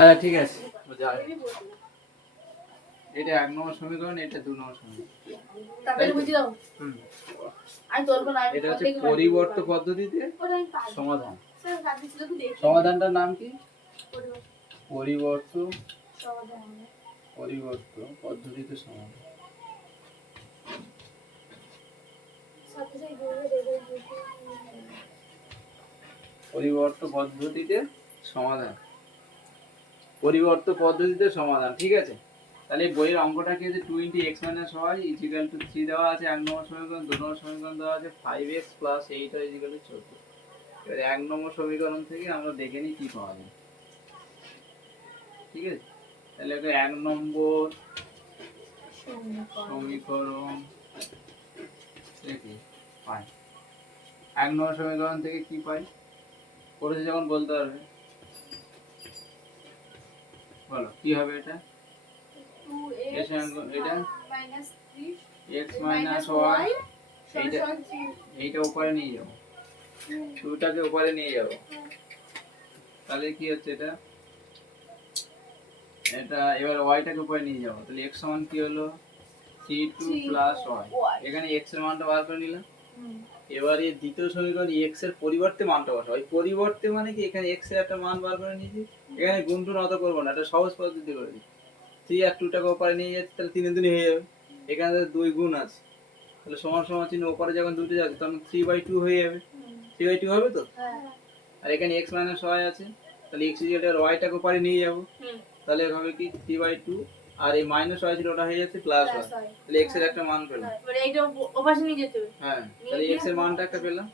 আচ্ছা ঠিক আছে, এটা 1 নম্বর সমীকরণ, এটা 2 নম্বর সমীকরণ। তাহলে বুঝি দাও। আমি বলবো না, এটা হচ্ছে পরিবর্ত পদ্ধতিতে সমাধান। সমাধানটার নাম কি? পরিবর্ত পদ্ধতিতে সমাধান। পরিবর্ত পদ্ধতিতে সমাধান, পরিবর্ত পদ্ধতিতে সমাধান, ঠিক আছে। তাহলে বইয়ের অঙ্কটা কি আছে, 2 × x - y = 3 দেওয়া আছে 1 নম্বর সমীকরণ, 2 নম্বর সমীকরণ দেওয়া আছে 5x + 8y = 14। এবারে 1 নম্বর সমীকরণ থেকে আমরা দেখে নিই কি পাওয়া যায়, ঠিক আছে। তাহলে 1 নম্বর সমীকরণ থেকে পাই, 1 নম্বর সমীকরণ থেকে কি পাই করেছে যখন বলতে পারবে, বলো কি হবে এটা। এটা x - y, এইটা উপরে নিয়ে যাবো, 2টাকে উপরে নিয়ে যাবো, তাহলে কি হচ্ছে এটা, এটা এবার y-টাকে উপরে নিয়ে যাবো, তাহলে x সমান কি হলো 3 + y, এখানে x এর মানটা বার করে নিলাম। এবারে দ্বিতীয় সমীকরণ x এর পরিবর্তে মানটা বসাবো। এই পরিবর্তে মানে কি, এখানে x এর একটা মান বার করে নিয়েছি, এখানে গুণটুন অত করবো না, এটা সহজ পদ্ধতি করে দিই। 3 আর 2টাকে উপরে নিয়ে যাচ্ছি, তাহলে 3 2 হয়ে যাবে, এখানে 2 গুণ আছে, তাহলে সমান সমান চিহ্ন উপরে যখন 2টা যাচ্ছে তখন 3/2 হয়ে যাবে, 3/2 হবে তো। আর এখানে x - y আছে, তাহলে x = y-টাকে উপরে নিয়ে যাব, তাহলে হবে কি 3/2, আর এই মাইনাস y ছিল ওটা হয়ে যাচ্ছে প্লাস y, তাহলে x এর একটা মান পেলাম, মানে এইটা ওপাশে নিয়ে যেতে হবে। হ্যাঁ, তাহলে x এর মানটা একটা পেলাম।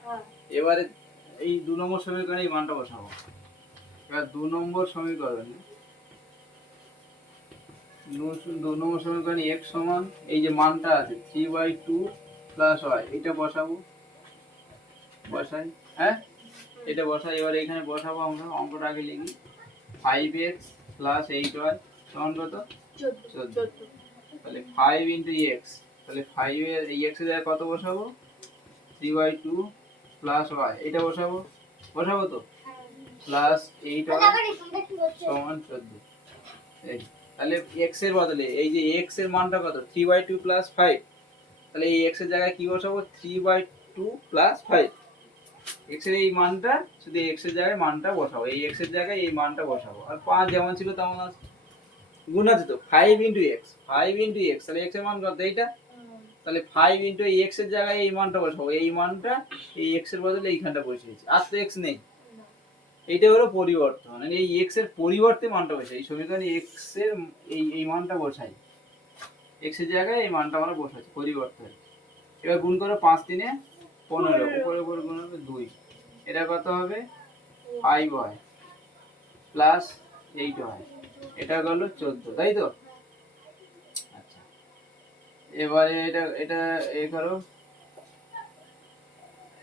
এবারে এই 2 নম্বর সমীকরণে এই মানটা বসাবো। এবার 2 নম্বর সমীকরণে 2 নম্বর সমীকরণে x সমান এই যে মানটা আছে 3/2 + y, এটা বসাবো, বসাই, হ্যাঁ এটা বসাই। এবার এখানে বসাবো, আমরা অঙ্কটা আগে লিখি, 5x + 8y সমান কত 14। তাহলে 5 × x, তাহলে 5 এর এই x এর জায়গায় কত বসাবো 3/2 + y, এটা বসাবো, বসাবো তো, প্লাস 8y সমান 14। এই তাহলে x এর বদলে এই যে x এর মানটা কত 3/2 + 5, তাহলে এই x এর জায়গায় কি বসাবো 3/2 + 5, x এর এই মানটা, শুধু x এর জায়গায় মানটা বসাবো, এই x এর জায়গায় এই মানটা বসাবো, আর 5 যেমন ছিল তেমন আছে, গুণ আছে তো 5 × x, 5 × x, তাহলে x এর মান কত এইটা, তাহলে 5 × এই x এর জায়গায় এই মানটা বসাবো, এই মানটা এই x এর বদলে এইখানটা বসিয়েছি, আর তো x নেই, এইটা হলো পরিবর্তন, মানে এই x এর পরিবর্তে মানটা বসাই, এই সমীকরণে x এর এই মানটা বসাই, x এর জায়গায় এই মানটা আমরা বসাচ্ছি, পরিবর্তন। এবার গুণ করো 5 × 3 = 15, উপরে উপরে গুণ হবে 2, এটা কত হবে 5y + 8y, এটা হলো 14, তাই তো। আচ্ছা, এবারে এটা এটা এই করো,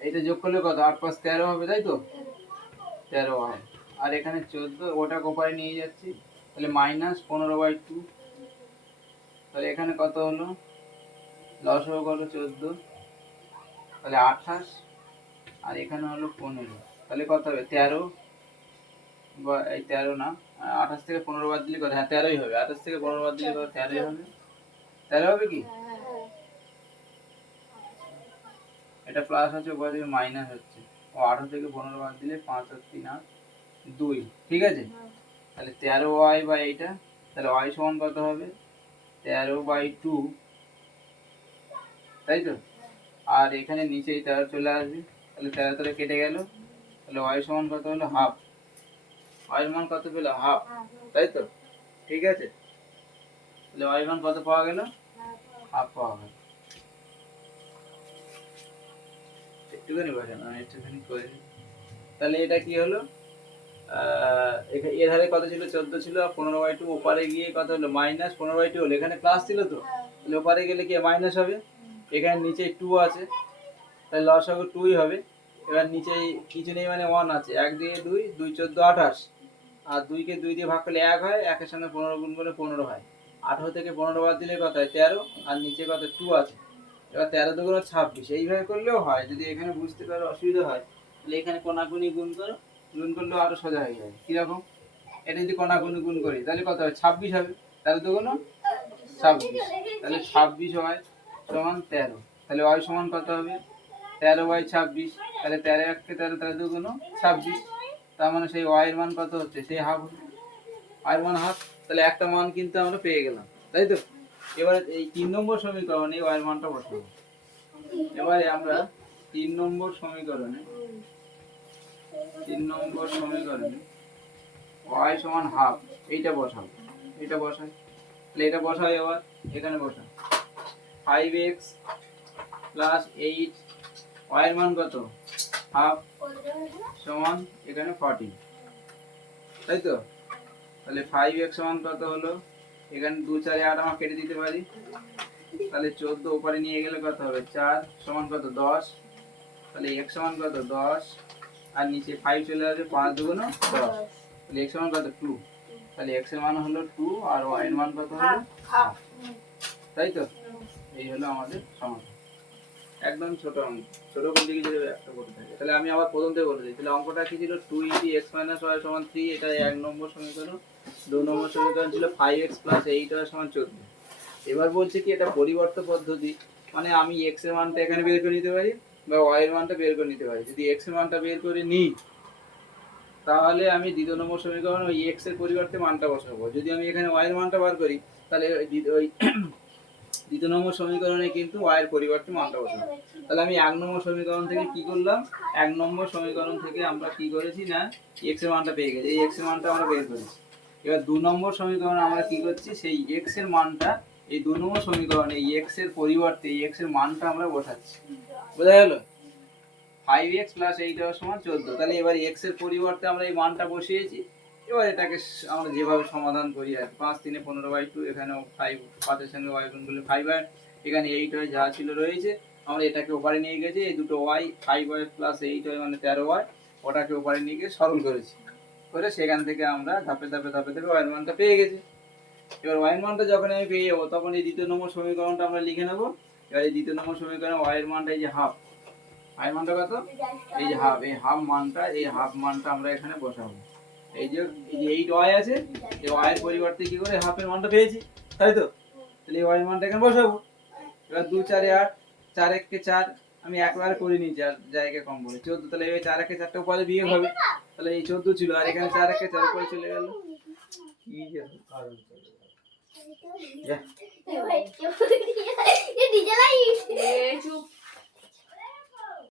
এটা যোগ করলে কত 8 + 5 = 13 হবে, তাই তো 13 হয়, আর এখানে 14, ওটা কোপারে নিয়ে যাচ্ছি, তাহলে -15/2, তাহলে এখানে কত হলো লসাগু হলো 14, তাহলে 28, আর এখানে হলো 15, তাহলে কত হবে 13, বা এই 13 না, 28 থেকে 15 বাদ দিলে কত, হ্যাঁ 13ই হবে, 28 থেকে 15 বাদ দিলে কত 13ই হবে, 13 হবে কি, এটা প্লাস আছে, ওপরে দিকে মাইনাস হচ্ছে, ও 18 থেকে 15 বাদ দিলে 5 আর 3 আর 2, ঠিক আছে। তাহলে 13y বা এইটা, তাহলে y সমান কত হবে 13/2, তাই তো, আর এখানে নিচে 13 চলে আসবে, তাহলে 13 13 কেটে গেল, তাহলে y সমান কত হলো হাফ, y এর মান কত পেলাম হাফ, তাই তো, ঠিক আছে। তাহলে y এর মান কত পাওয়া গেল, হাফ পাওয়া গেল। একটুখানি বসানো, একটুখানি করে, তাহলে এটা কি হলো, এর ধারে কত ছিল 14 ছিল, আর 15/2 ওপারে গিয়ে কত হলো -15/2 হলো, এখানে প্লাস ছিল তো, তাহলে ওপারে গেলে কি মাইনাস হবে, এখানে নিচে 2 আছে, তাহলে লসাগু 2ই হবে। এবার নিচে কিছু নেই মানে 1 আছে, 1 দিয়ে 2, 2 14 28, আর 2 কে 2 দিয়ে ভাগ করলে 1 হয়, 1 এর সঙ্গে 15 গুণ করলে 15 হয়, 18 থেকে 15 বাদ দিলে কত হয় 13, আর নিচে কত 2 আছে, এবার 13 2 26, এইভাবে করলেও হয়, যদি এখানে বুঝতে পারো অসুবিধা হয় তাহলে এখানে কোনাকুনি গুণ করো, গুণ করলেও আরো সোজা হয়ে যাবে, কিরকম এটা যদি কোনাকুনি গুণ করি তাহলে কত হবে 26 হবে, তাহলে তো কোনো 26, তাহলে 26y সমান 13, তাহলে y সমান কত হবে 13/26, তাহলে 13 এককে 13, তাহলে তো কোনো 26, তার মানে সেই y এর মান কত হচ্ছে সেই হাফ, y এর মান হাফ, তাহলে একটা মান কিন্তু আমরা পেয়ে গেলাম, তাই তো। এবারে এই 3 নম্বর সমীকরণে y এর মানটা বসাবো। এবারে আমরা 3 নম্বর সমীকরণে y সমান হাফ এইটা বসাবো, এটা বসাই, তাহলে এটা বসাই, এবার এখানে বসা 5x প্লাস 8, y এর মান কত হাফ সমান এখানে 14, তাই তো। তাহলে 5x সমান কত হলো, এখানে 2 4 8 আমরা কেটে দিতে পারি, তাহলে 14 উপরে নিয়ে গেলে কত হবে 4 সমান কত 10, তাহলে x সমান কত 10, আর নিচে 5 চলে আসবে, 5 দুগুণ 10, তাহলে x সমান কত 2, তাহলে x এর মান হলো 2 আর y এর মান কত হলো হাফ, তাই তো। এই হলো আমাদের সমাধান, একদম ছোট অঙ্ক, ছোট করলে কি যদি একটা করতে থাকে। তাহলে আমি আবার প্রথম থেকে বলে দিই, তাহলে অঙ্কটা কি ছিল 2 × x - y = 3, এটা 1 নম্বর সমীকরণ। 2 নম্বর সমীকরণ ছিল 5x + 8y = 14। এবার বলছে কি এটা পরিবর্ত পদ্ধতি, মানে আমি x এর মানটা এখানে বের করে নিতে পারি বা y এর মানটা বের করে নিতে পারি। যদি x এর মানটা বের করে নিই তাহলে আমি দ্বিতীয় নম্বর সমীকরণে ওই x এর পরিবর্তে মানটা বসাবো। যদি আমি এখানে y এর মানটা বার করি তাহলে ওই দ্বিতীয় নম্বর সমীকরণে কিন্তু y এর পরিবর্তে মানটা বসাবো। তাহলে আমি 1 নম্বর সমীকরণ থেকে কি করলাম, 1 নম্বর সমীকরণ থেকে আমরা কি করেছি না x এর মানটা পেয়ে গেছি, এই x এর মানটা আমরা বের করেছি। এবার 2 নম্বর সমীকরণে আমরা কি করছি, সেই x এর মানটা এই 2 নম্বর সমীকরণে এই x এর পরিবর্তে এই x এর মানটা আমরা বসাচ্ছি, বোঝা গেল। 5x + 8y = 14, তাহলে এবার x এর পরিবর্তে আমরা এই মানটা বসিয়েছি। এবার এটাকে আমরা যেভাবে সমাধান করি আর 5 × 3 = 15/2, এখানেও 5 5 এর সঙ্গে y গুণ করলে 5y, এখানে 8y যা ছিল রয়েছে, আমরা এটাকে ওপারে নিয়ে গেছি, এই দুটো y 5y + 8y মানে 13y, ওটাকে ওপারে নিয়ে গিয়ে সরল করেছি, করে সেখান থেকে আমরা ধাপে ধাপে y এর মানটা পেয়ে গেছি। এবার y এর মানটা যখন আমি পেয়ে যাবো তখন এই দ্বিতীয় নম্বর সমীকরণটা আমরা লিখে নেব। এবার এই দ্বিতীয় নম্বর সমীকরণে y এর মানটা এই যে হাফ, y এর মানটা কত এই যে হাফ, এই হাফ মানটা এই হাফ মানটা আমরা এখানে বসাবো। এই যে 8y আছে, এই y এর পরিবর্তে কি করে হাফের মানটা পেয়েছি, তাই তো। তাহলে এই y এর মানটা এখানে বসাবো। এবার 2 4 8, 4 1 কে 4, আমি একবার করে নিয়েছি আর জায়গা কম বলে 14, তাহলে এই 4 1 কে 4টা উপরে বিয়োগ হবে, তাহলে এই 14 ছিল আর এখানে 4 1 কে 4 উপরে চলে গেল, কি যে কারণ চলে গেল। যা ये चुप